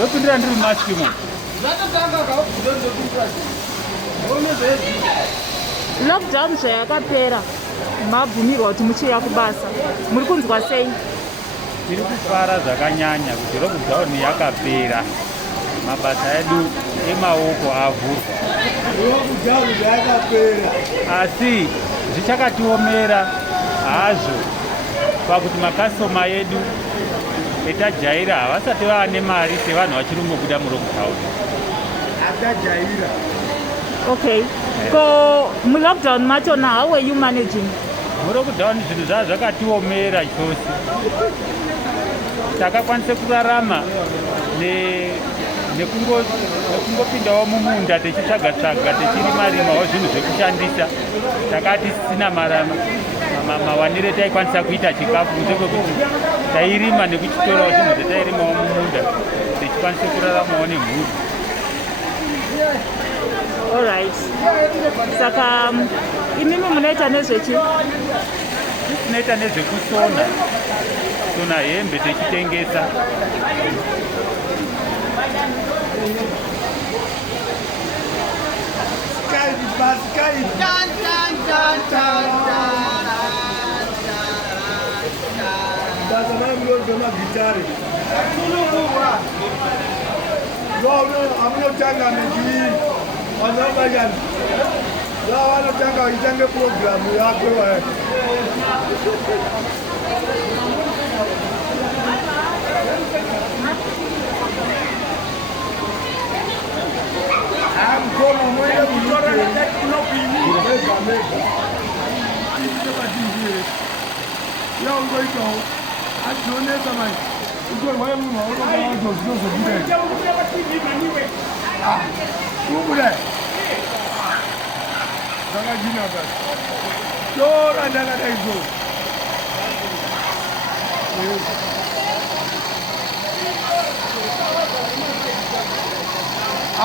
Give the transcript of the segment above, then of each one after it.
ndopindira ndiri mumasimo lockdown zvayakapera mabvumirwa kuti muchiuya kubasa muri kunzwa sei? tiri kufara zvakanyanya kuti lockdown yakapera mabasa edu emaoko avhurwa asi zvichakatiomera hazvo pakuti makastoma edu etajaira havasati vaane mari sevanhu vachiri kungobuda mulockdown. Okay. So mulockdown machona, how were you managing? Mulockdown zvinhu zvaa zvakatiomera chose. Takakwanisa kurarama nekungopindawo mumunda techitsvaga-tsvaga techirima-rimawo zvinhu zvekushandisa. Takati sina mawanire taikwanisa kuita chikafu kunze kwekuti tairima nekuchitorawo zvinhu zvatairimawo mumunda techikwanisa kuraramawo nemhuri. All right. Saka imimi munoita nezvechi? Tinoita nezvekusona. Sona hembe techitengesa. wanotanga itange programu yako mkono mwenye kutora na kunokuimia ya ungoito ationeka manje uko wewe unaona watu zozo bure kubule Saka jina basi. Tora ndana hizo.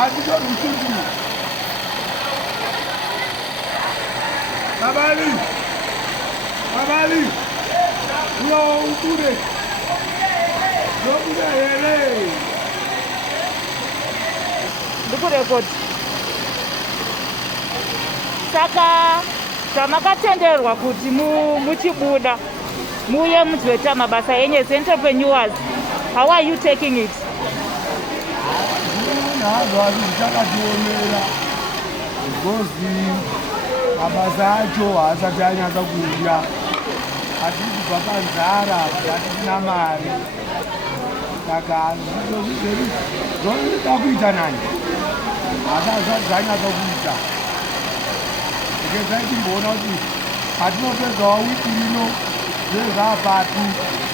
Adijo mtutu. Babali. Babali. Yo ukure. Yokuda yele. Ndikurekod. Saka zvamakatenderwa kuti muchibuda muye muzoita mabasa enyu as entrepreneurs, how are you taking it? Chakatiomera because mabasa acho haasati anyatsa kuuya, hatiri kubva panzara hatina mari, saka zvoita kuita nani haasati zvanyatsa kuita. Because I think one of the, I don't know wiki, you know, there's our party.